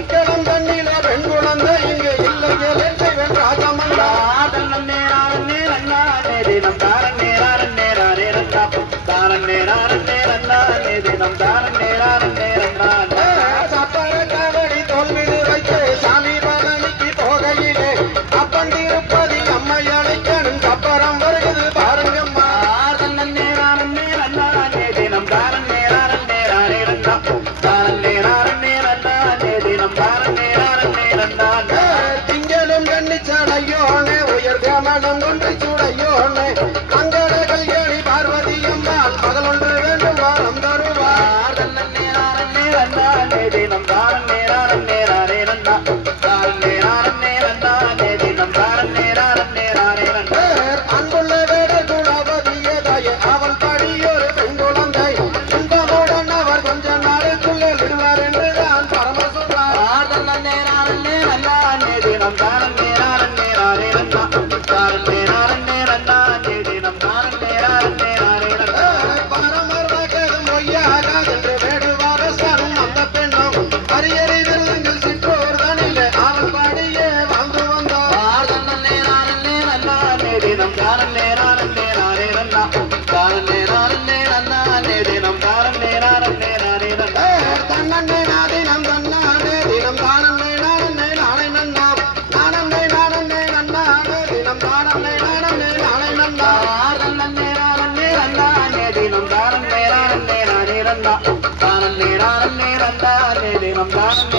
சிக்கனம் தண்ணில பெண் குழந்தை இங்கு இல்லையே வெற்றிவன் ராஜமல்லா தன்னே நானே நன்னானே தினம் தாரன்னே நானே நானே நன்னா தாரன்னே நன்னானே தினம் தாரன்னே நன்னானே சப்பர காவடி தோல்விடு வைத்து சாமி பழனிக்கு போகையிலே அப்பன் திருப்பதி அம்மை அழைக்கணும் சப்பரம் வருகிறது பாருங்கம்மா தன்னே நன்னானே தினம் தாரன்னே நானே நன்னா தாரன்னே நன்னானே தினம் தாரன்னே நன்னானே திங்களும் கண்ணிச்சடையோனே உயர் கமலம் ஒன்றை சுடையோனே அங்கட கல்யாணி பார்வதி அம்மாள் மகள் ஒன்று வேண்டும் வாரம் தருவார் தன்னே நன்னானே தினம் தாரன்னே நானே நன்னா தாரன்னே நன்னானே தினம் தாரன்னே நன்னா அன்புள்ள வேட குணவதியதாய அவள் படியொரு பெண் குழந்தை இன்பமுடன் அவர் கொஞ்ச நாளுக்குள்ளே விடுவார் என்றுதான் பரம சொல்றார் தன்னே நன்னானே தினம் தாரன்னே நானே நன்னா தாரன்னே நன்னானே தினம் தாரன்னே நன்னா பரமர் வகரும் மொய்யாக என்று வேடுவார சாரும் அந்த பெண்ணும் அரியறை வெள்ளங்கள் சிற்றோர் தானிலே அவள் படியே வாழ்ந்து வந்தார் தன்னே நன்னானே தினம் தாரன்னே நானே நன்னா தாரன்னே நன்னானே தினம் தாரன்னே நானே நன்னா தன்னே நாதினம் தன்னானே தினம் தானே நானே நன்னா நானே நன்னானே தினம் தானே நானே நன்னா தன்னே நன்னானே தினம் தாரன்னே நானே நன்னா தாரன்னே நன்னானே தினம் தாரன்னே